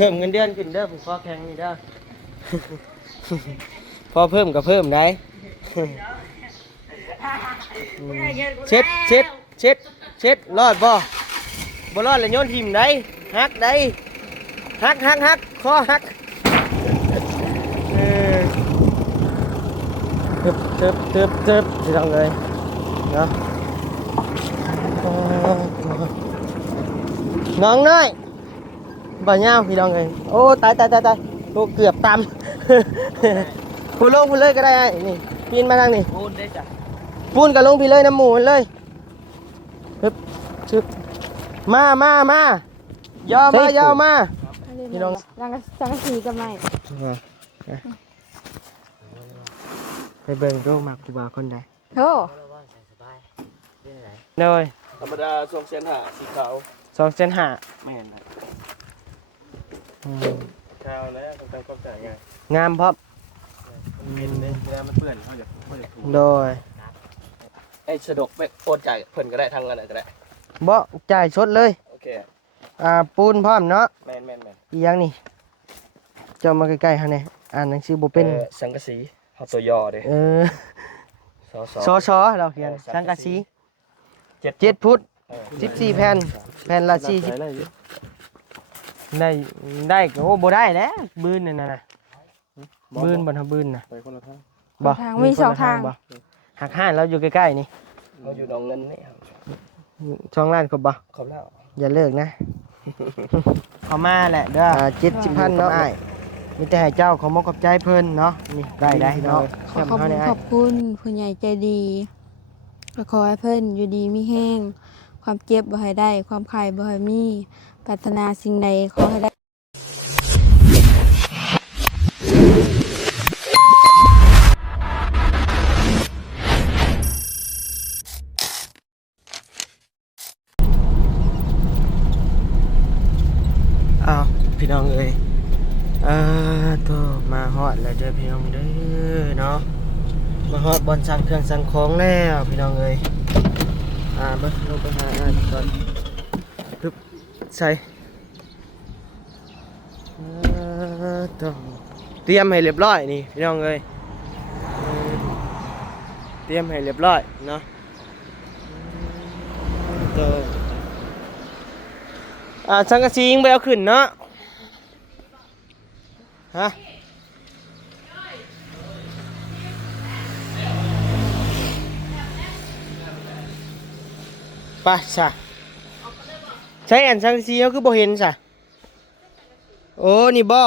เพิ่มเงินเดือนขึ้นเด้อผมขอแข่งนี่เด้อ พอเพิ่มก็เพิ่มได้ เช็ดเช็ดเช็ดเช็ดรอดบ่บ่รอดเลยโยนทิ่มได้ฮักได้ฮักฮักฮักคอฮักเติบเติบเติบสิทำเลยเนาะน้องน้อยบ่ยาวพี่น้องเลยโอ้ตายตายตายตายโอ้เกือบตามพูดลงพูดเลยก็ได้นี่ปีนมาทางนี้พูดได้จ้ะพูนกับลงพี่เลยน้ำหมูมันเลยฮึบชึบมาย่อมาย่อมาพี่น้องสังกะสีกับไม้ไปเบิ่งดูมากกูบ่าคนใดโธ่เลยธรรมดา2,500สีขาว2,500แม่นครับขาวแล้วต้องความจ่ายง่ายงามพร้อมเป็นเลยเวลามันเปื้อนเขาจะถูโดยไอ้สะดวกไปโอนจ่ายเพิ่นก็ได้ทางกันก็ได้บ่จ่ายชดเลยโอเคปูนพร้อมเนาะแม่นอีหยังนี่เจ้ามาใกล้ๆเฮาแน่อ่านหนังสือบ่เป็นสังกะสีเฮาตัวยอเด้สอเราเขียนสังกะสี7ฟุต14แผ่นแผ่นละ40ได้โอ้บ่ได้แล้วบืนนั่นน่ะบืนบ่ทำบืนน่ะไปคนละทางบ่มี2ทางบ่หักห้านเราอยู่ใกล้ๆนี่เราอยู่ดองเงินนี่2ล้านครบบ่ครบแล้วอย่าเลิกนะเข้ามาแหละเด้อ70,000เนาะอ้ายมีแต่ให้เจ้าขอมขอบใจเพิ่นเนาะนี่ได้เนาะขอบคุณผู้ใหญ่ใจดีขอให้เพิ่นอยู่ดีมีแห้งความเจ็บบ่ให้ได้ความไข้บ่ให้มีปรารถนาสิ่งใดขอให้ได้พี่น้องเอ้ยตัวมาฮอดแล้วเด้อพี่น้องเด้อเนาะมาฮอดบอนสั่งเครื่องสั่งของแล้วพี่น้องเอ้ยเบิ่งลงไปหาก่อนปึ๊บใส่ตัวเตรียมให้เรียบร้อยนี่พี่น้องเอ้ยเตรียมให้เรียบร้อยเนาะตัวสังกะสียิงไปเอาขึ้นเนาะฮะไปซะใช้อันสังกะสีเขาคือบ่เห็นซะโอ้นี่บ่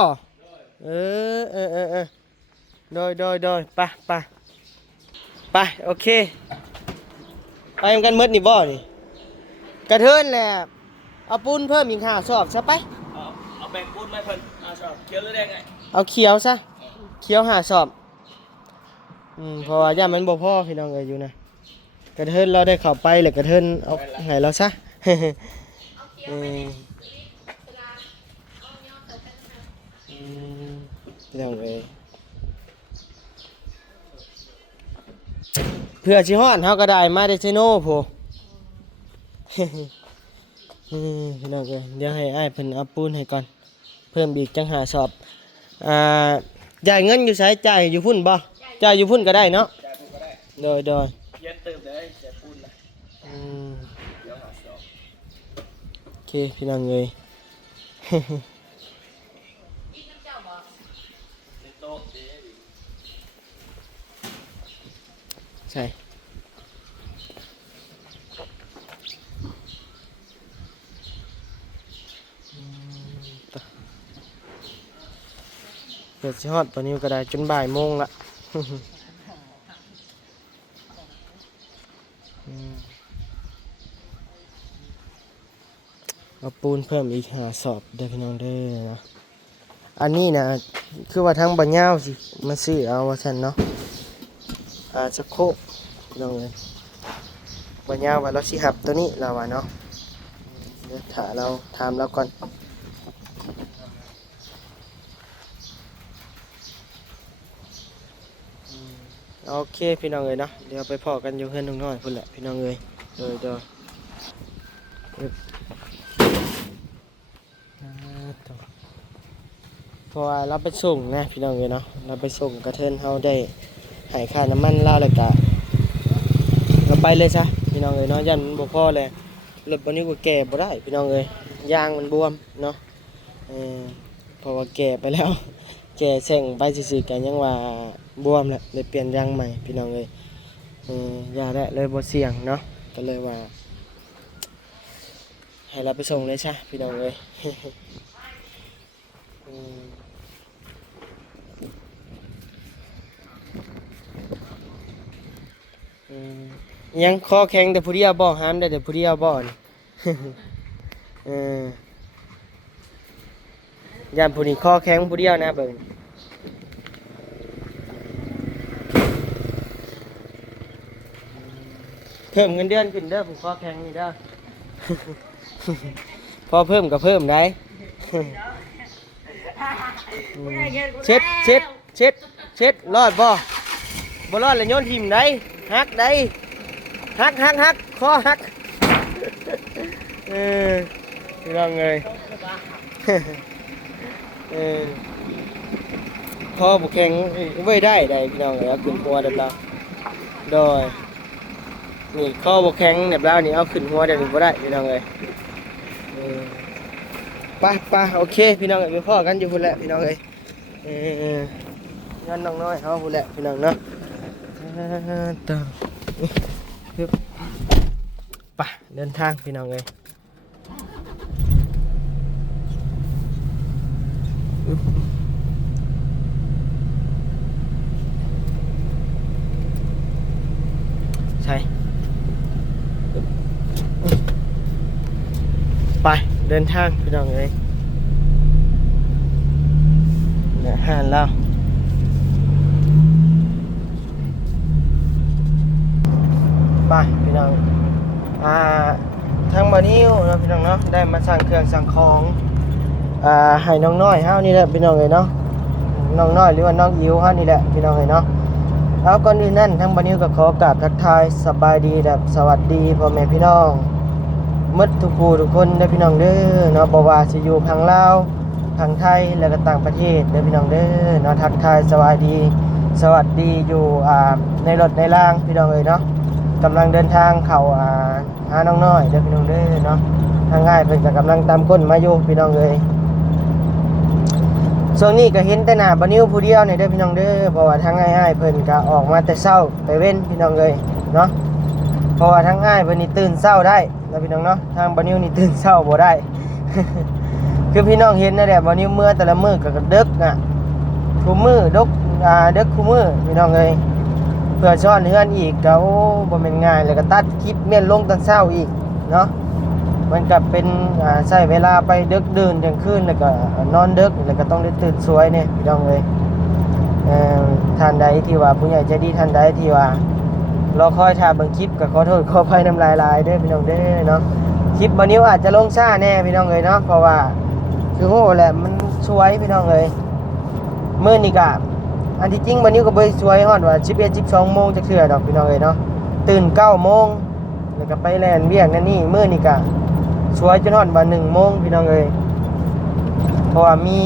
โดยไปโอเคไปกันมืดนี่บ่นี่กระเทินแหละเอาปูนเพิ่มอีก5 ซอกซะไปเอาแบ่งปูนมาเพิ่นชอบเขียวหรือแดงไงเอาเขียวซะเขียว5 ซอกเพราะว่าย่ามันบ่พอพี่น้องเอ้ยอยู่นะกระเทินเราได้เข้าไปเลยกระเทินเอาให้เราซะพี่น้องเอ้ยเพื่อสิฮอดเฮาก็ได้มาได้เซโน่โพพี่น้องเอ้ยเดี๋ยวให้อ้ายเพิ่นเอาปูนให้ก่อนเพิ่มอีกจัง5 ซอกจ่ายเงินอยู่ไสจ่ายอยู่พุ่นบ่จ่ายอยู่พุ่นก็ได้เนาะโดยเขียนเติมได้เสียปูนนะโอเคพี่น้องเอ้ยใช่เดี๋ยวสิฮอดตอนนี้ก็ได้จนบ่ายโมงละเอาปูนเพิ่มอีก5 ซอกเด้อพี่น้องเด้อนะอันนี้นะคือว่าทั้งบ่ยาวสิมาซื้อเอาว่าซั่นเนาะสักโคพี่น้องเอ้ยบ่ยาวว่าเราสิหับตัวนี้เราว่าเนาะเดี๋ยวถ้าเราถามเราก่อนโอเคพี่น้องเอ้ยเนาะเดี๋ยวไปพอกันอยู่เฮือนน้อยๆพุ่นแหละพี่น้องเอ้ยโดย เพราะว่าเราไปส่งนะพี่น้องเอ้ยเนาะเราไปส่งกระเทินเฮาได้ให้ค่าน้ำมันเราแล้วก็เราไปเลยซะพี่น้องเอ้ยเนาะยันมันบ่พอเลยรถบันนี้ก็แก่บ่ได้พี่น้องเอ้ยยางมันบวมเนาะเพราะว่าแก่ไปแล้วแก่แซงไปซื่อๆกันยังว่าบวมแล้วเลยเปลี่ยนยางใหม่พี่น้องเอ้ยอย่าได้เลยบ่เสี่ยงเนาะก็เลยว่าให้เราไปส่งเลยซะพี่น้องเอ้ย ยังคอแข็งแต่ผู้เดียวบ่ห้ามได้แต่ผู้เดียวบ่นี่ เออย่านผู้นี้คอแข็งผู้เดียวนะเบิ่งเพิ่มเงินเดือนขึ้นเด้อผู้คอแข็งนี่เด้อ พอเพิ่มก็เพิ่มได้ เช็ดเช็ดเช็ดเช็ดรอดบ่บ่รอดเลยโยนทิ่มได้ฮักได้ฮักฮักฮักคอฮัก พี่น้องเอ้ย คอบุแข็งไว้ได้พี่น้องเอ้ยเอาขึ้นหัวเดี๋ยวเราโดยนี่คอบุแข็งเดี๋ยวเรานี่เอาขึ้นหัวเดี๋ยวนี้บ่ได้พี่น้องเอ้ยไปโอเคพี่น้องเอ้ยไปพ่อกันอยู่พุ่นแหละพี่น้องเอ้ยย้อนน้องน้อยเฮาพุ่นแหละพี่น้องเนาะต่อไปเดินทางพี่น้องเอ้ยใช่ไปเดินทางพี่น้องเอ้ยเนี่ยห่านแล้วไปพี่น้องทางบานิวเนาะพี่น้องเนาะได้มาสั่งเครื่องสั่งของให้น้องน้อยเฮานี่แหละพี่น้องเอ้ยเนาะน้องน้อยหรือว่าน้องอิ๋วเฮานี่แหละพี่น้องเอ้ยเนาะเอาก่อนอื่นนั่นทางบานิวก็ขอกราบทักทายสบายดีแบบสวัสดีพ่อแม่พี่น้องหมดทุกผู้ทุกคนได้อพี่น้องเด้อเนาะบ่ว่าสิอยู่ทางลาวทางไทยแล้วก็ต่างประเทศเด้อพี่น้องเด้อเนาะทักทายสวัสดีอยู่ในรถในรางพี่น้องเอ้ยเนาะกำลังเดินทางเข้าหาน้องน้อยเด้อพี่น้องเด้อเนาะทางง่ายเพิ่นก็กำลังตามก้นมาอยู่พี่น้องเอ้ยช่วงนี้ก็เห็นแต่หน้าบ่นิ้วผู้เดียวนี่เด้อพี่น้องเด้อเพราะว่าทางง่ายๆเพิ่นก็ออกมาแต่เช้าแต่เว้นพี่น้องเอ้ยเนาะเพราะว่าทางง่ายเพิ่นนี่ตื่นเช้าได้แล้วพี่น้องเนาะทางบ่นิ้วนี่ตื่นเช้าบ่ได้ คือพี่น้องเห็นนั่นแหละบ่นิ้วเมื่อแต่ละมื้อก็ดึกคู่มื้อดึกคู่มื้อพี่น้องเอ้ยเพื่อซ่อนเฮือนอีกก็โอ้บ่แม่นง่ายแล้วก็ตัดคลิปเม่นลงตอนเช้าอีกเนาะมันก็เป็นใช้เวลาไปดึกดื่นกลางคืนแล้วก็นอนดึกแล้วก็ต้องได้ตื่นสวยเนี่ยพี่น้องเอ้ยท่านใดที่ว่าผู้ใหญ่ใจดีท่านใดที่ว่ารอคอยถ่ายเบิ่งคลิปก็ขอโทษขออภัยน้ำลายเด้อพี่น้องเด้อเนาะคลิปบ่นิ้วอาจจะลงช้าแน่พี่น้องเอ้ยเนาะเพราะว่าคือโหแหละมันสวยพี่น้องเอ้ยมื้อนี้ก็อันที่จริงบ่นิ้วก็บ่สวยฮอดว่า11-12 โมงจักเทื่อดอกพี่น้องเอ้ยเนาะตื่น9 โมงแล้วก็ไปแล่นเวียกนั่นนี่มื้อนี้ก็สวยจนฮอดว่า1 โมงพี่น้องเอ้ยเพราะว่ามี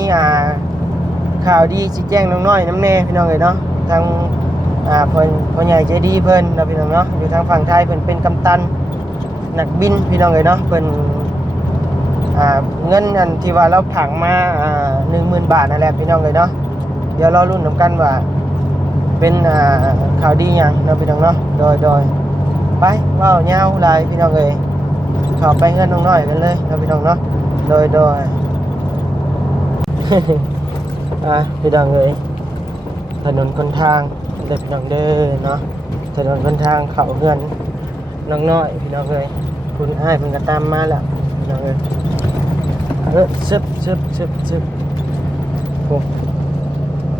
ข่าวดีสิแจ้งน้องน้อยน้ำแน่พี่น้องเอ้ยเนาะทางเพิ่นพ่อใหญ่ใจดีเพิ่นเนาะพี่น้องเนาะอยู่ทางฝั่งไทยเพิ่นเป็นกัปตันนักบินพี่น้องเอ้ยเนาะเพิ่นเงินอันที่ว่าเราผังมา10,000 บาทนั่นแหละพี่น้องเอ้ยเนาะเดี๋ยวรอลุ้นนำกันว่าเป็นข่าวดีหยังเนาะพี่น้องเนาะโดยไปเว้ายาวหลายพี่น้องเอ้ยเข้าไปเงินน้องน้อยกันเลยเนาะพี่น้องเนาะโดย พี่น้องเอ้ยถนนคนทางเด็กพี่น้องเด้อเนาะถนนคนทางเข้าเงินน้องน้อยพี่น้องเอ้ยคุณอ้ายเพิ่นก็ตามมาแล้วพี่น้องเอ้ยซึบโอ้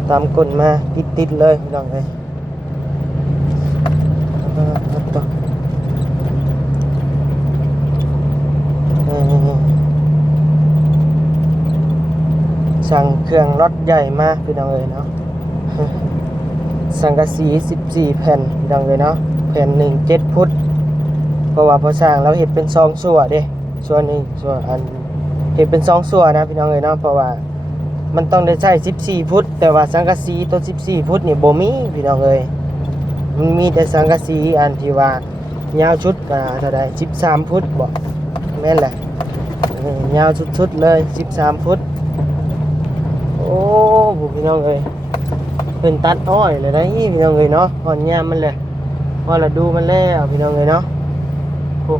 ตามก้นมาติดเลยพี่น้องเอ้ยสั่งเครื่องรถใหญ่มาพี่น้องเอ้ยเนาะสังกะสี14 แผ่นพี่น้องเอ้ยเนาะแผ่นหนึ่ง7 ฟุตเพราะว่าพอสร้างเราเฮ็ดเป็น2ส่วนเด้ส่วนนี้ส่วนอันเฮ็ดเป็น2ส่วนนะพี่น้องเอ้ยเนาะเพราะว่า มันต้องได้ใช้14ฟุตแต่ว่าสังกะสีตัว14ฟุตนี่บ่มีพี่น้องเอ้ยมันมีแต่สังกะสีอันที่ว่ายาวชุดก็เท่าใด13ฟุตบ่แม่นแหละยาวสุดๆเลย13ฟุตโอ้พี่น้องเอ้ยเพิ่นตัดอ้อยเลยได้พี่น้องเอ้ยเนาะอ่อนยามมันเลยพอละดูมันแล้วพี่น้องเอ้ยเนาะโอ้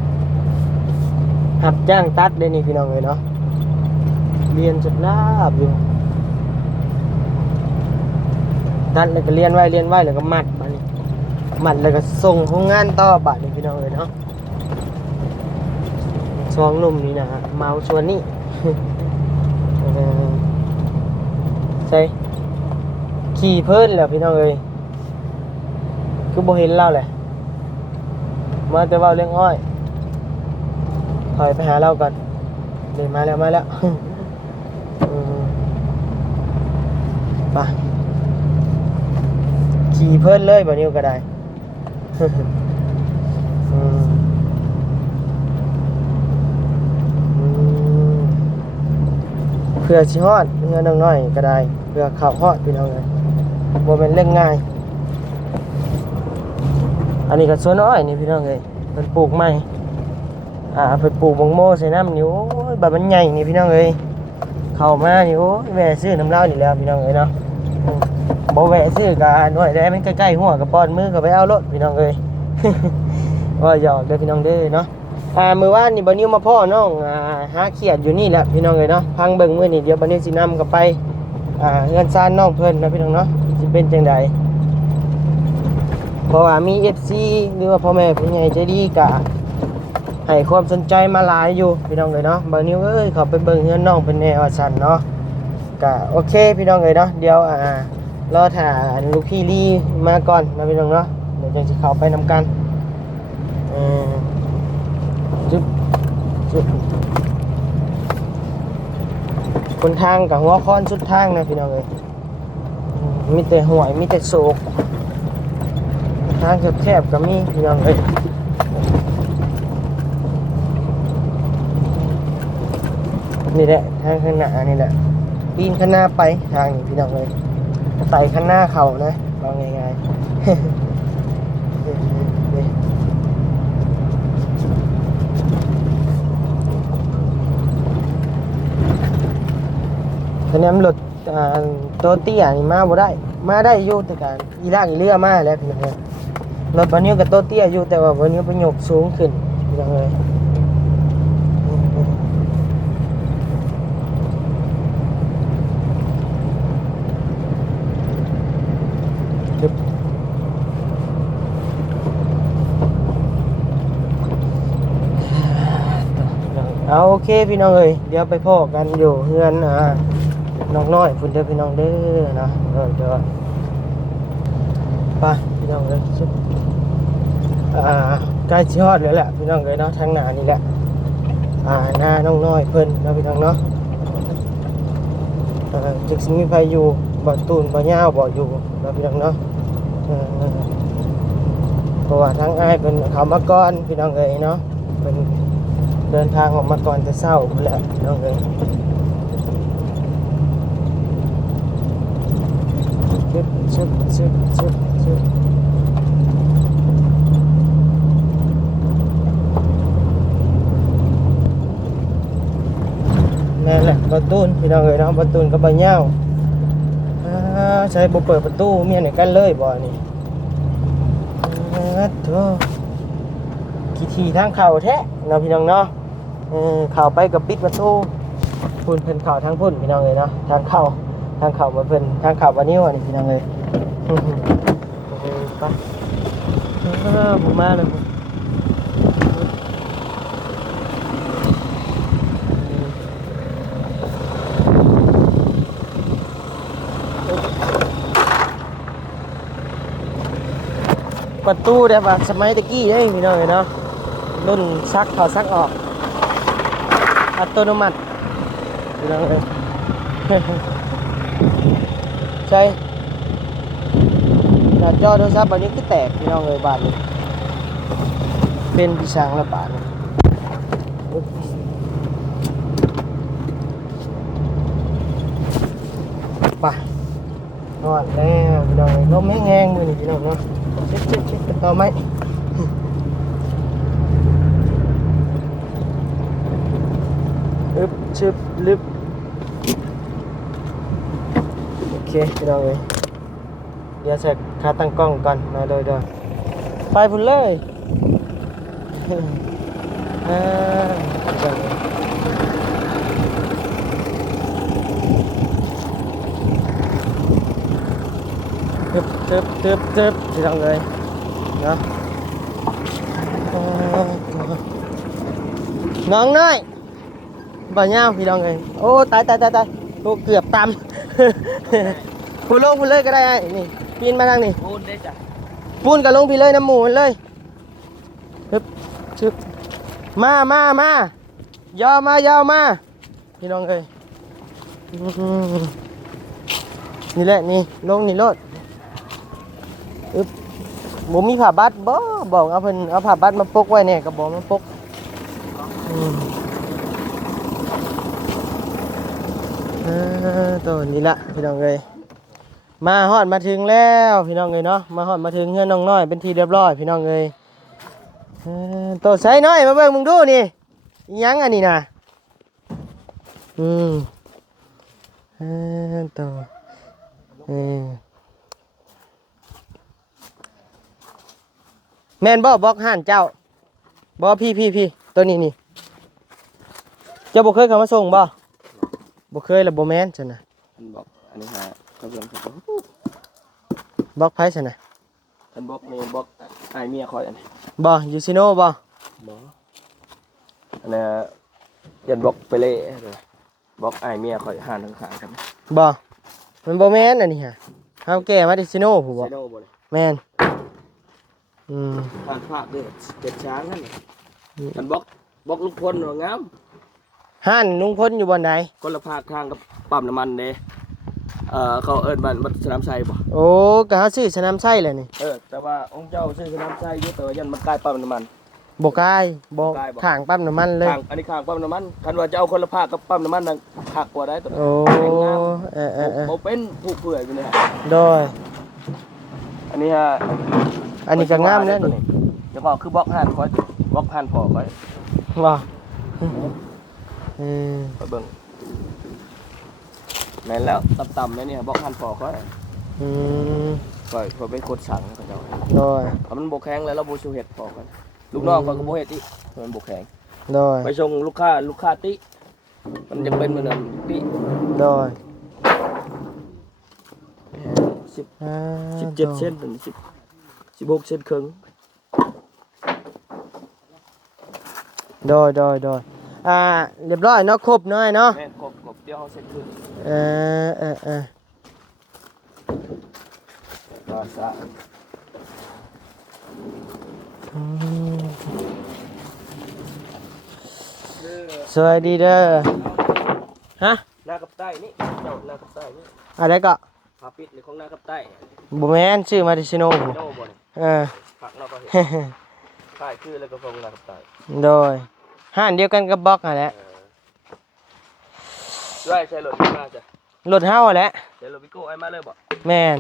หับจ้างตัดเลยนี่พี่น้องเอ้ยเนาะเรียนจุดลาบอยู่ตัดแล้วก็เรียนไว้แล้วก็มัดบัดนี้มัดแล้วก็ส่งโรงงานต่อบัดนี้พี่น้องเอ้ยเนาะสองหนุ่มนี่นะเมาชวนนี่ ใช่ขี่เพิ่นแล้วพี่น้องเอ้ยคือบ่เห็นเล่าแหละมาแต่ว่าเรื่องอ้อยถอยไปหาเราก่อนเดี๋ยวมาแล้ว ไปขี่เพิ่นเลยบ่นิ้วก็ได้ เพื่อชิฮอดเงินน้อยก็ได้เพื่อข่าวฮอดพี่น้องเลยบ่เป็นเรื่องง่ายอันนี้ก็สวนอ้อยนี่พี่น้องเลยเป็นปลูกใหม่เพิ่นปลูกบงโมใส่น้ำนี่โอ้ยแบบมันใหญ่นี่พี่น้องเลยเข้ามานี่โอ้ยแวะซื้อน้ำเหล้านี่แล้วพี่น้องเลยเนาะบ่แวะซื้อก็น้อยได้มันใกล้ๆหัวกับป้อนมือก็ไปเอารถพี่น้องเลย ว่าหยอกเด้อพี่น้องเด้อเนาะมื้อวานนี่บ่นิวมาพ่อน้องหาเขียดอยู่นี่แหละพี่น้องเอ้ยเนาะพังเบิ่งมื้อนี้เดี๋ยวบ่นิวสินำกลับไปเงินซ่านน้องเพิ่นนะพี่น้องเนาะสิเป็นจังได๋เพราะว่ามี FC หรือว่าพ่อแม่ผู้ใหญ่ใจดีก็ให้ความสนใจมาหลายอยู่พี่น้องเอ้ยเนาะบ่นิวเอ้ยเข้าไปเบิ่งเงินน้องเพิ่นแน่ว่าซั่นเนาะก็โอเคพี่น้องเอ้ยเนาะเดี๋ยวรอถ้าลูกพี่ลีมาก่อนนะพี่น้องเนาะเดี๋ยวจังสิเข้าไปนำกันจุ๊บคนทางกับหัวค้อนสุดทางนะพี่น้องเอ้ยมีแต่ห่วยมีแต่โศกทางแคบๆก็มีพี่น้องเอ้ยนี่แหละทางข้างหน้านี่แหละปีนข้างหน้าไปทางนี้พี่น้องเอ้ยไต่ข้างหน้าเขานะเอาง่ายๆคะแนนรถตัวเตี้ยนี่มาบ่ได้มาได้อยู่แต่การอีร่างอีเรือมาแล้วพี่น้องเอ้ยรถบันนี้กับตัวเตี้ยอยู่แต่ว่าวันนี้ประโยคสูงขึ้นพี่น้องเอ้ยเอาโอเคพี่น้องเอ้ยเดี๋ยวไปพอกันอยู่เฮือนน้องน้อยพุ่นเด้อพี่น้องเด้อนะเดี๋ยวไปพี่น้องเอ้ยใกล้สิฮอดแล้วแหละพี่น้องเอ้ยเนาะทางหน้านี่แหละหน้าน้องน้อยเพิ่นนะพี่น้องเนาะจักสิมีไผอยู่บ่ตูนบ่ยาวบ่อยู่นะพี่น้องเนาะเพราะว่าทางอ้ายเพิ่นเข้ามาก่อนพี่น้องเอ้ยเนาะเพิ่นเดินทางออกมาก่อนจะเศร้าพุ่นแหละพี่น้องเอ้ยชึบนั่นแหละประตูนพี่น้องเอ้ยเนาะประตูนกับบ่ยาวใช้บ่เปิดประตูเมียนกันเลยบ่นี่โธ่กี่ทีทางเข้าแท้เนาะพี่น้องเนาะเข้าไปกับปิดประตูพุ่นเพิ่นเข้าทางพุ่นพี่น้องเอ้ยเนาะทางเข้าบ่เพิ่นทางเข้าบ่นิ้วนี่พี่น้องเอ้ยไปผมมาเลยประตูได้ป่ะสมัยตะกี้ได้พี่น้องเนาะรุ่นซักเข้าซักออกอัตโนมัติพี่น้องเลยใช่หน้าจอโทรศัพท์บัดนี้ก็แตกพี่น้องเลยบาดนี้เป็นพิชางละบาดนี้ ฮอดแล้วพี่น้องลมแห้งๆมื้อนี้พี่น้องเนาะเช็ดต่อไหมอึบชึบลึบโอเคพี่น้องเอ้ยเดี๋ยวใส่ขาตั้งกล้องก่อนมาโดยไปพุ่นเลยอ่าจังทึบพี่น้องเอ้ยเนาะน้องน้อยบ่ยาวพี่น้องเอ้ยโอ้ตายโอ้เกือบตำพูดลงพูดเลยก็ได้ไอ้นี่ปีนมาทางนี้ พูดได้จ้ะ ปูนกับลงพี่เลยน้ำหมูมันเลยฮึบชึบมาย่อมาพี่น้องเอ้ยนี่แหละนี่ลงนี่โลดอึบผมมีผ้าบัดบ่บอกเอาเพิ่นเอาผ้าบัดมาปกไว้เนี่ยก็บอกมาปกตัวนี้ละพี่น้องเอ้ยมาฮอดมาถึงแล้วพี่น้องเอ้ยเนาะมาฮอดมาถึงเฮือนน้องน้อยเป็นที่เรียบร้อยพี่น้องเอ้ยตัวใส่น้อยมาเบิ่งมึงดูนี่อิหยังอันนี้น่ะตัวแม่นบ่บอกห่านเจ้าบ่พี่ตัวนี้นี่เจ้าบ่เคยเข้ามาส่งบ่เคยแล้วบ่แม่นซั่นน่ะ ท่านบอกอันนี้ฮะเขาเพิ่งเขา บอกไผซั่นน่ะ ท่านบอกนี่บอกไอ้เมียคอยอันนี้ บ่ยูซิโนบ่ บอกอันนี้ยันบอกไปเล่เลยบอกไอ้เมียคอยห่านข้างๆกัน บ่มันบ่แม่นอันนี้ฮะเฮาแก้มาที่ซิโนผู้บ่ เซโน่บ่เลย แม่นผ่านภาพด้วยเจ็ดช้างนั่นท่านบอกลูกพลหน่อยงาม ห้านลุงพลอยู่บ่อนใด คนละภาคข้างกับปั๊มน้ำมันเด้เขาเอิ้นมันสนามชัยบ่ โอ้ก็เฮาซื้อสนามไส้แหละนี่ แต่ว่าองค์เจ้าซื้อสนามชัยอยู่แต่ว่ายันมันใกล้ปั๊มน้ำมัน บ่กายบ่ บ่กายบ่ ข้างปั๊มน้ำมันเลย ข้างอันนี้ข้างปั๊มน้ำมันคันว่าจะเอาคนละภาคกับปั๊มน้ำมันนั่นหักกว่าได้ตัวนั้น โอ้ แข็งงาม เออ บ่เป็นผู้เปื่อยอยู่เนี่ย โดย อันนี้ฮะ อันนี้ก็งามแล้วนี่ เดี๋ยวบอกคือบล็อกหันคอยบล็อกหันพอคอย ว่าเออ ไปเบิ่งแม่นแล้วต่ำๆเนี่ยบล็อกหันพอคอย อืม คอยเป็นคนสั่งเขาเจ้า โดย ถ้ามันบกแข็งแล้วเราบูชูเห็ดพอกันลูกน้องก็บ่เห็ดอีกมันบกแข็ง โดย ไปส่งลูกค้าติมันจะเป็นเหมือนติ โดย 17 เซนถึง16 เซนครึ่ง โดยเรียบร้อยเนาะครบน้อยเนาะ แม่นกบเดี๋ยวเขาเสร็จขึ้น เออ ก็สะ สวัสดีเด้อฮะ หน้ากับใต้นี่เจ้าหน้ากับใต้นี่ อะไรก็ พาปิดในของหน้ากับใต้ บ่แม่นชื่อมาดิซิโน โน่บ่นี่ เออ ผักเราก็เห็นใต้คือแล้วก็ของหน้ากับใต้ โดยห้านเดียวกันกับบล็อกนั่นแหละ ด้วยใช้รถมาจ้ะ รถเฮาแหละ ใช้รถวิโก้ไอ้มาเลยบ่ แม่น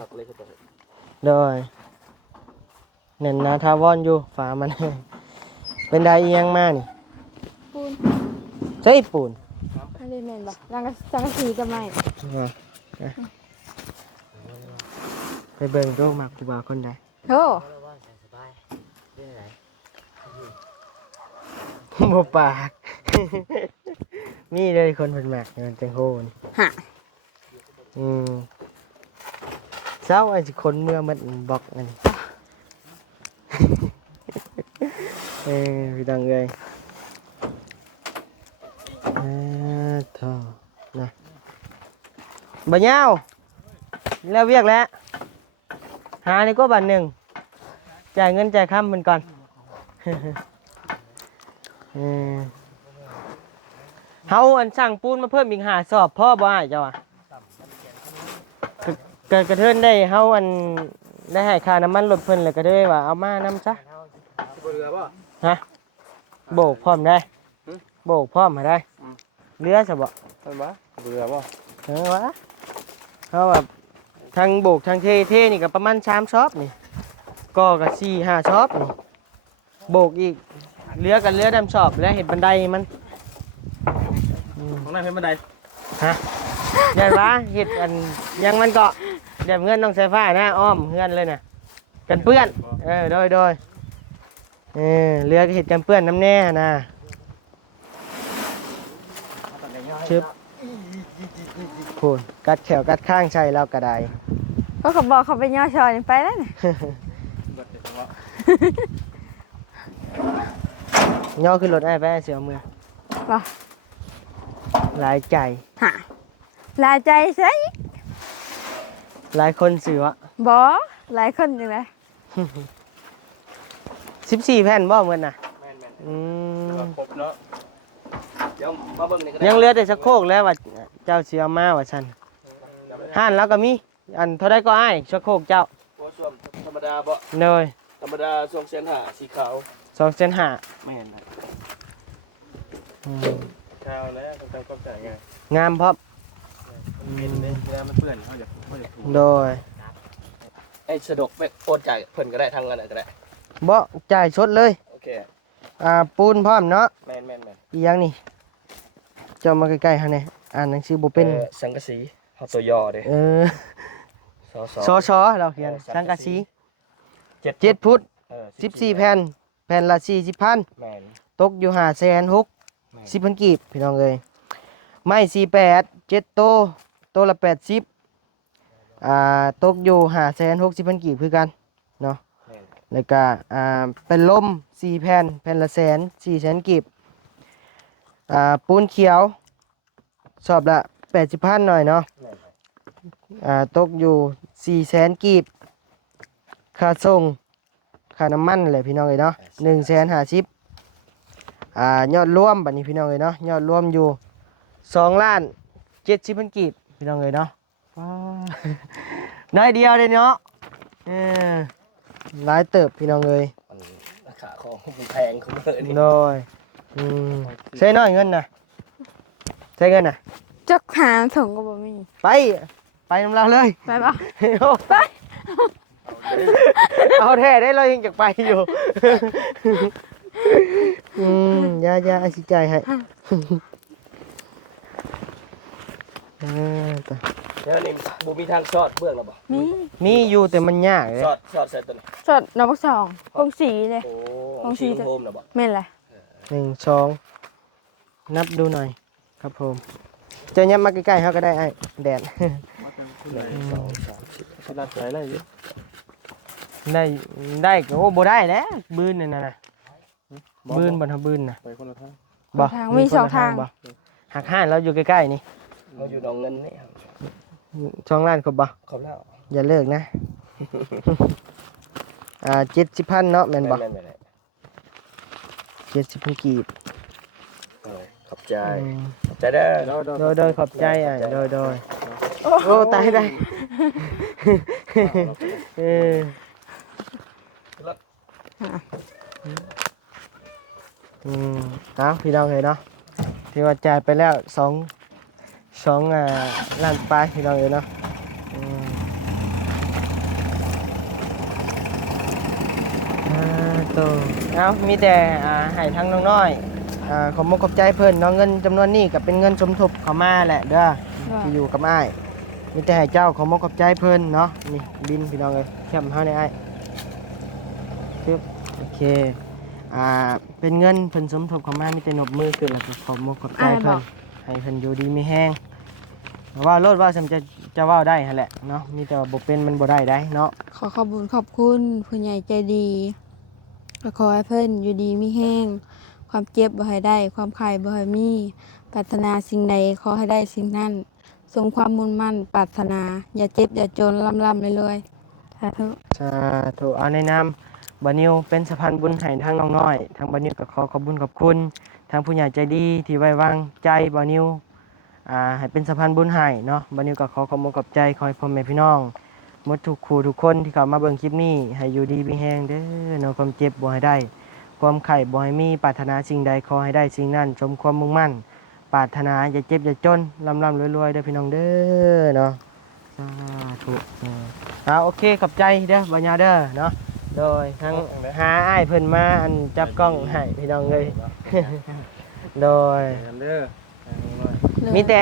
ผักเลยก็จะ โดยเน่นนาทาวอนอยู่ฝามัน เป็นไดอีหยังมานี่ ปูน ใช่ปูน อันนี้แม่นบ่สังกะสีก็ไม่ ไปเบิ่งโรคมากกูบ่าวคนใด โธ่ บ่ปาก มีเลยคนเพิ่นมักเงินจังโหน ฮะ เช้าไอ้สิคนเมื่อมันบล็อกอันนี้ พี่ดังเลยเท่านะบ่ยาวแล้วเวียกแล้วหานี่ก็บันหนึ่งจ่ายเงินจ่ายค่ำมันก่อน เฮาอันสั่งปูนมาเพิ่มอีก5 สอบพ่อบ่อ้ายเจ้าอ่ะกระเทินได้เฮาอันได้ให้ค่าน้ำมันรถเพิ่นเลยก็ได้ว่าเอามานำซะ บ่เรือบ่ ฮะโบกพร้อมได้โบกพร้อมมาได้เรือซะบ่ เห็นบ่บ่เรือบ่ วะเขาแบบทางโบกทางเทนี่ก็ประมาณ3ช็อปนี่ก็กับ4-5ช็อปนี่โบกอีกเรือกันเรือดำช็อปแล้วเห็นบันไดมัน ของนั่นเป็นบันได ฮะใหญ่ปะเห็ดอันยังมันเกาะเดี๋ยวเงินต้องใช้ฟ้านะอ้อมเงินเลยนะกันเปื้อนโดยเรือก็เห็ดกันเปื้อนน้ำแน่นะชึบโผล่กัดแขวกัดข้างใช่แล้วกระได ก็เขาบอกเขาไปย่อชอยไปแล้วนี่ ย่อขึ้นรถไอ้ไปเสียวมือ บ่ หลายใจ หาลายใจใช่ หลายคนสื่อวะ บ่หลายคนจังได๋ 14 แผ่นบ่เหมือนน่ะ แม่น อืม ครบเนาะเดี๋ยวมาเบิ่งนี่ก็ได้ ยังเหลือแต่ชักโครกแล้วว่าเจ้าเสียมาว่าฉันห่านแล้วก็มีอันเท่าไดก็อ้ายชักโครกเจ้า โอ้ส้วมธรรมดาบ่ เนย ธรรมดาส้วมเส้นหาสีขาว 2.5 แม่นครับ อืม ขาวแล้วต้องการความสะอาดไง งามพร้อม เป็นเลยเวลามันเปื้อนเขาจะถู โดย ไอ้สะดวกไปโอนจ่ายเพิ่นก็ได้ทางอะไรก็ได้ บ่จ่ายชดเลย โอเค ปูนพร้อมเนาะ แม่น อีหยังนี่เจ้ามาใกล้ๆเฮาแหน่อ่านหนังสือบ่เป็น สังกะสีเฮาตัวยอเด้ เออ สอ ชอเราเขียนสังกะสี 7 7ฟุต 14 14แผ่นแผ่นละ40,000 แม่น ตกอยู่560,000 10,000กีบพี่น้องเอ้ยไม้48 7โตโตละ80ตกอยู่560,000กีบคือกันเนาะ แม่น แล้วก็เป็นลม4แผ่นแผ่นละ100,000 400,000กีบปูนเขียวสอบละ80,000หน่อยเนาะ แม่น ตกอยู่400,000กีบค่าส่งค่าน้ำมันแหละพี่น้องเอ้ยเนาะ150,000ยอดรวมบัดนี้พี่น้องเอ้ยเนาะยอดรวมอยู่2,70,000กีบพี่น้องเอ้ยเนาะว้า น้อยเดียวเลยเนาะเออหลายเติบพี่น้องเอ้ย มันราคาของมันแพงของมันนี่ น้อยใช้น้อยเงินน่ะใช้เงินน่ะ จักหาถุงก็บ่มี ไปนำเราเลย ไปบ่ ไปเอาแท้ได้เรายังจากไปอยู่ยาอาชิใจายให้ต่อ เดี๋ยวนี่บ่มีทางซอดเบื้องแล้วบ่ มี มีอยู่แต่มันยากเลย ซอดใส่ตัวนี้ สดนอกสองกงสีเลย โอ้ ของสี สีโฮมแล้วบ่ แม่นแหละ 1 2นับดูหน่อยครับผมเจะยับมาใกล้ๆเขาก็ได้ไอ้แดด 1 2 3 4ขนาดไหนเลยอยู่ ได้โอ้บ่ได้แล้วบืนนี่นะบืนบ่ทำบืนน่ะ ไปคนละทาง บ่ ทางมีสองทาง บ่หักห้านเราอยู่ใกล้ๆนี่ เราอยู่หนองเงินนี่ครับ ช่องล้านครบบ่ ครบแล้ว อย่าเลิกนะ 70,000เนาะแม่นบ่ แม่น 70,000กีบ ขอบใจขอบใจเด้อ โดยขอบใจอ่ะโดยโอ้ตายได้เออเอาพี่น้องเห็นเนาะที่ว่าจ่ายไปแล้ว2ล้านปลายพี่น้องเห็นเนาะตัวเอามีแต่ให้ทั้งน้องน้อยขอบคุณขอบใจเพิ่นเนาะเงินจำนวนนี้ก็เป็นเงินสมทบเข้ามาแหละเด้อที่อยู่กับอ้ายมีแต่ให้เจ้าขอบคุณขอบใจเพิ่นเนาะนี่บินพี่น้องเอ้ยแคมเฮาในอ้ายปึ๊บโอเคเป็นเงินเพิ่นสมทบเข้ามามีแต่นบมือขึ้นแล้วก็ขอบคุณขอบใจเพิ่นให้เพิ่นอยู่ดีมีแฮงว่ารถว่าสำจะเว้าได้หั่นแหละเนาะมีแต่ว่าบ่เป็นมันบ่ได้เนาะ ขอบคุณผู้ใหญ่ใจดีก็ขอให้เพิ่นอยู่ดีมีแห้งความเจ็บบ่ให้ได้ ความไข้บ่ให้มีปรารถนาสิ่งใดขอให้ได้สิ่งนั้นสมความมุ่งมั่นปรารถนา อย่าเจ็บอย่าจนร่ำๆรวยๆสาธุ สาธุเอาในนามบานิวเป็นสะพานบุญให้ทางน้องน้อยทางบานิวก็ขอขอบคุญขอบคุณทางผู้ใหญ่ใจดีที่ไว้วางใจบานิวให้เป็นสะพานบุญให้เนาะบานิวก็ขอขอบคุณขอบใจขอให้พ่อแม่พี่น้องหมดทุกคู่ทุกคนที่เข้ามาเบิ่งคลิปนี้ให้อยู่ดีมีแฮงเด้อเนาะความเจ็บบ่ให้ได้ความไข้บ่ให้มีปรารถนาสิ่งใดขอให้ได้สิ่งนั้นสมความมุ่งมั่น ปรารถนาอย่าเจ็บอย่าจนร่ำรวยๆเด้อพี่น้องเด้อเนาะสาธุโอเคขอบใจเด้อบ่ยาวเด้อเนาะโดยทั้งหาอ้ายเพิ่นมาอันจับกล้องให้พี่น้องเลย โดย เด้อ มีแต่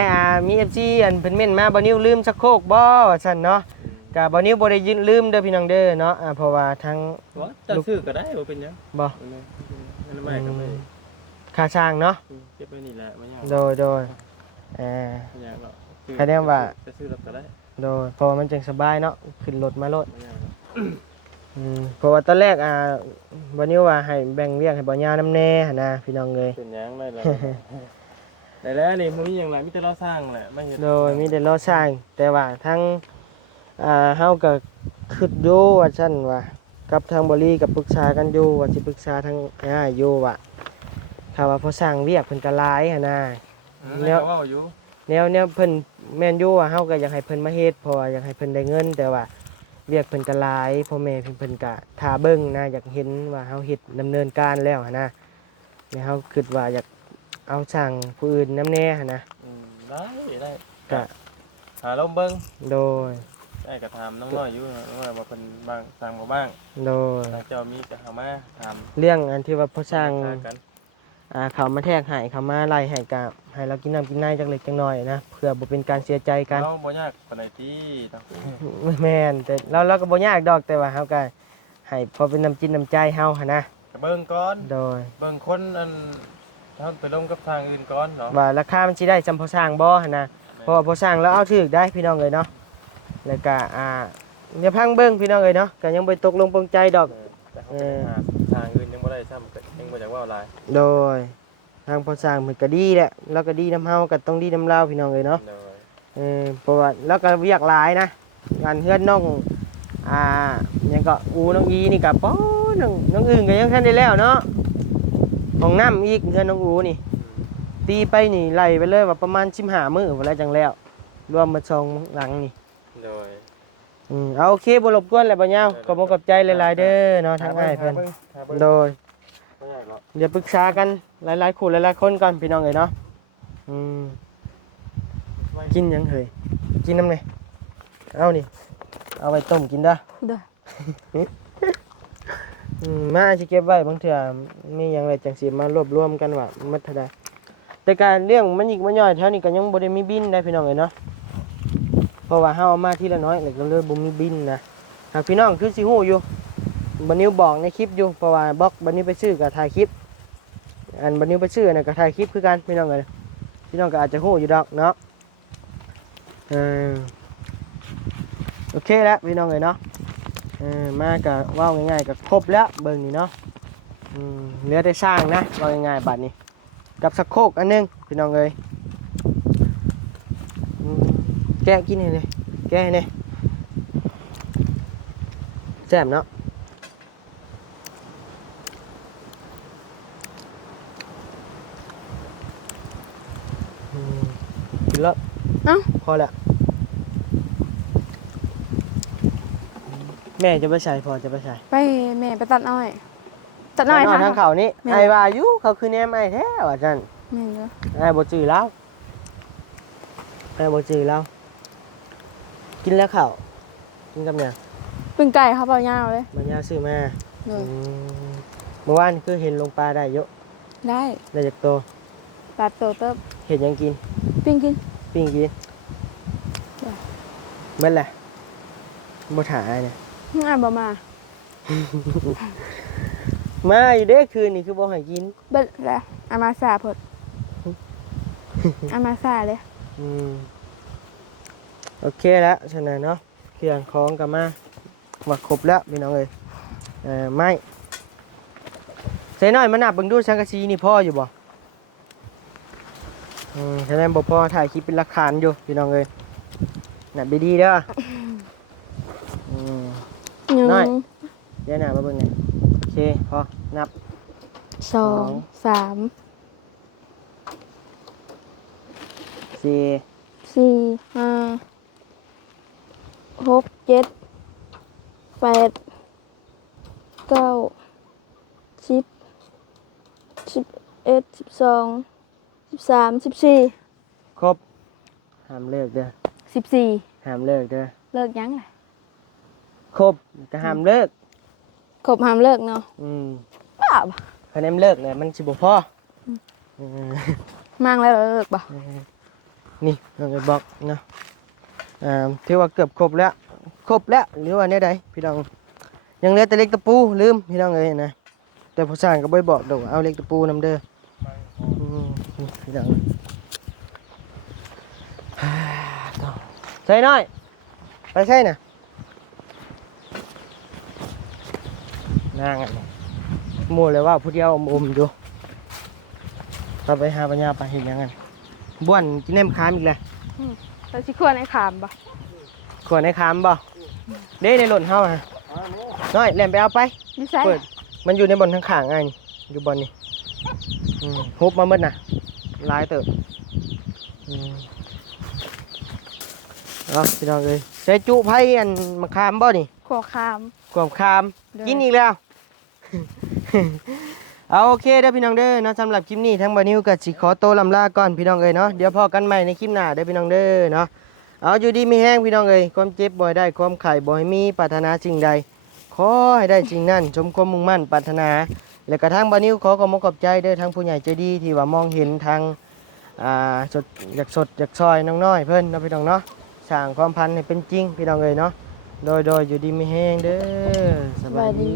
มี FC อันเพิ่นเม่นมาบ่นิ้วลืมชักโครกบ่ว่าซั่นเนาะก็บ่นิ้วบ่ได้ยืนลืมเด้อพี่น้องเด้อเนาะเพราะว่าทั้ง จะซื้อก็ได้บ่เป็นหยัง บ่ นั่นไม่ก็ไม่ ค่าช่างเนาะ เก็บไว้นี่แหละไม่ยาก โดยไม่ยากหรอก แสดงว่า จะซื้อก็ได้ โดยเพราะว่ามันจังสบายเนาะขึ้นรถมาโลด ไม่ยาก เพราะว่าตอนแรกบ่นิ้วว่าให้แบ่งเวียกให้บ่ยาวนํแน่หั่นนะพี่น้องเอ้ย เป็นหยังได้แล้วได้แล้วนี่มันมีอย่างไรมิแต่เราสร้างแหละไม่เห็น โดยมีแต่รอสร้างแต่ว่าทั้งเฮาก็คิดอยู่ว่าซั่นว่ากับทางบริกับปรึกษากันอยู่ว่าสิปรึกษาทางอยู่ว่าถ้าว่าพอสร้างเวียกเพิ่นก็หลายหั่นน่ะ แล้วว่าอยู่ แนวเพิ่นแม่นอยู่ว่าเฮาก็อยากให้เพิ่นมาเฮ็ดเพราะว่าอยากให้เพิ่นได้เงินแต่ว่าเวียกเพิ่นก็หลายพ่อแม่เพิ่นก็ท่าเบิ่งนะอยากเห็นว่าเฮาเฮ็ดดำเนินการแล้วหั่นนะแล้วเฮาคิดว่าอยากเอาสร้างผู้อื่นนำแน่หั่นนะ ได้ ก็ หาลมเบิ้ง โดย ได้ก็ถามน้องน้อยอยู่น้องน้อยมาเป็นบางตามมาบ้าง โดย ทางเจ้ามีก็หามาถาม เรื่องอันที่ว่าพอสร้าง กัน เขามาแทกให้เขามาไล่ให้กะให้เรากินน้ำกินในจักเล็กจักน้อยนะเพื่อบ่เป็นการเสียใจกัน เราบ่ยากปานใดที่ต้อง แม่นแต่เราก็บ่ยากดอกแต่ว่าเฮาก็ให้พอเป็นน้ำจิตน้ำใจเฮาหั่นนะ เบิ่งก่อน โดย เบิ่งคนอันท่านไปลงกับทางอื่นก่อนเนาะ ว่าราคามันสิได้จำพอสร้างบ่หั่นนะเพราะว่าพอสร้างแล้วเอาถูกได้พี่น้องเอ้ยเนาะแล้วก็อย่าพังเบิ่งพี่น้องเอ้ยเนาะก็ยังบ่ตกลงปรงใจดอก แต่เขาไปหาทางอื่นยังบ่ได้ซ้ำก็ยังบ่อยากว่าอะไร โดยทางพอสร้างมันก็ดีแหละแล้วก็ดีนำเฮาก็ต้องดีนำเราพี่น้องเอ้ยเนาะ เลย เพราะว่าแล้วก็เวียกหลายนะงานเฮือนน้องยังก็น้องอีนี่กับป้อน้องอื่นก็ยังทันได้แล้วเนาะของน้ำอีกเฮือนน้องนี่ตีไปนี่ไล่ไปเลยว่าประมาณ15 มื้อพุ่นแล้วจังแล้วรวมมา2หลังนี่ เลย เอาโอเคบ่รบกวนแล้วบ่ยาวขอบใจหลายๆเด้อเนาะทางอ้ายเพิ่นโดยเดี๋ยวปรึกษากันหลายๆคู่หลายๆคนก่อนพี่น้องเอ้ยเนาะกินหยังเฮ้ยกินน้ำนี่เอานี่เอาไปต้มกินเด้อ เด้อ มาสิเก็บไว้บางเทื่อมีหยังไรจังสิมารวบรวมกันว่ามันเท่าใดแต่การเรื่องมันอีกมันย่อยแถวนี้ก็ยังบ่ได้มีบินได้พี่น้องเอ้ยเนาะเพราะว่าเฮาเอามาทีละน้อยแล้วก็เลยบ่มีบินนะหากพี่น้องคือสิฮู้อยู่บัดนี้บอกในคลิปอยู่เพราะว่าบล็อกบัดนี้ไปซื้อก็ถ่ายคลิปอันบัดนี้ไปซื้อน่ะก็ถ่ายคลิปคือกันพี่น้องเอ้ยพี่น้องก็อาจจะฮู้อยู่ดอกเนาะโอเคแล้วพี่น้องเอ้ยเนาะมาก็เว้าง่ายๆก็ครบแล้วเบิ่งนี่เนาะเหลือแต่สร้างนะเว้าง่ายๆบัดนี้กับสะโครกอันนึงพี่น้องเอ้ยแกะกินให้เลยแกะให้เลยแซ่บเนาะกินแล้ว เอ้า พอแล้วแม่จะไปใส่พอจะไปใส่ ไปแม่ไปตัดอ้อยตัดอ้อย ทางเขานี่ แม่ ไอ้ว่าอยู่เขาคือแนมไอ้แท้ว่าจัน แม่เด้อ ไอ้บ่จื้อแล้วไอ้บ่จื้อแล้วกินแล้วข้าวกินกับหยัง เป็นไก่เขาเปล่ายาวเลย มันยาซื้อมา เด้อ เมื่อวานคือเห็นลงปลาได้เยอะ ได้ ได้จากโต ตัดโตเติบ เห็นหยังกิน ปิ้งกิน ปิ้งกินเมื่อไรบ่ถ่ายเนี่ย บ่มา มาอยู่เด้อคืนนี่คือบ่ให้กิน เบิดแล้วอามาซาเพิ่นอามาซาเลย โอเคแล้วฉะนั้นเนาะเครื่องของกลับมาว่าครบแล้วพี่น้องเอ้ยไม่ใส่น้อยมันนับเบิ่งดูสังกะสีนี่พ่ออยู่บ่ฉะนั้นบ่พอถ่ายคลิปเป็นหลักฐานอยู่พี่น้องเอ้ยนับดีๆเด้อน้อย เดี๋ยวหน้ามาเบิ่งหน่อยโอเคพอนับ 2 3 4 4 5 6 7 8 9 10 11 12 13 14 ครบห้ามเลิกเด้อ 14 ห้ามเลิกเด้อ เลิกยังล่ะ ครบก็ห้ามเลิก ครบห้ามเลิกเนาะ บ้าบ่ คะแนนเลิกเนี่ยมันสิบ่พอเออ มั่งแล้วเลิกบ่ นี่น้องไอ้บอกเนาะถือว่าเกือบครบแล้วหรือว่าเนี่ยใดพี่น้องยังเหลือแต่เล็กตะปูลืมพี่น้องเอ้ยนะแต่ผู้สร้างก็บ่ได้บอกดอกว่าเอาเล็กตะปูนำเด้อนี่พี่น้องใส่น้อยไปใส่น่ะนางอ่ะหมู่เลยว่าผู้เดียวอมอยู่เราไปหาปัญญาไปเห็นยังไงบ้วนกินแหนมขามอีกแล้ว แล้วสิควรให้ขามบ่ ขวดในขามบ่เด้ในหล่นเฮาฮะน้อยแหลมไปเอาไป นิสัย เปิดมันอยู่ในบนข้างๆไงอยู่บนนี่ฮุบมาเมื่อน่ะหลายเติบเอาพี่น้องเลยใส่จุไผ่อันมะขามบ่นี่ ขอขาม กวมขามกินอีกแล้ว เอาโอเคเด้อพี่น้องเด้อเนาะสำหรับคลิปนี้ทั้งบานิวกับสิขอโตวลำลาก่อนพี่น้องเอ้ยเนาะเดี๋ยวพอกันใหม่ในคลิปหน้าเด้อพี่น้องเด้อเนาะเอาอยู่ดีมีแห้งพี่น้องเอ้ยความเจ็บบ่อยได้ความไข่บ่ให้มีปรารถนาสิ่งใดขอให้ได้สิ่งนั้นสมความมุ่งมั่นปรารถนาและกระทั่งบานิวขอขอบใจเด้อทั้งผู้ใหญ่ใจดีที่ว่ามองเห็นทางสดอยากซอยน้องน้อยเพิ่นเนาะพี่น้องเนาะสร้างความพันให้เป็นจริงพี่น้องเอ้ยเนาะโดยอยู่ดีมีแห้งเด้อสบายดี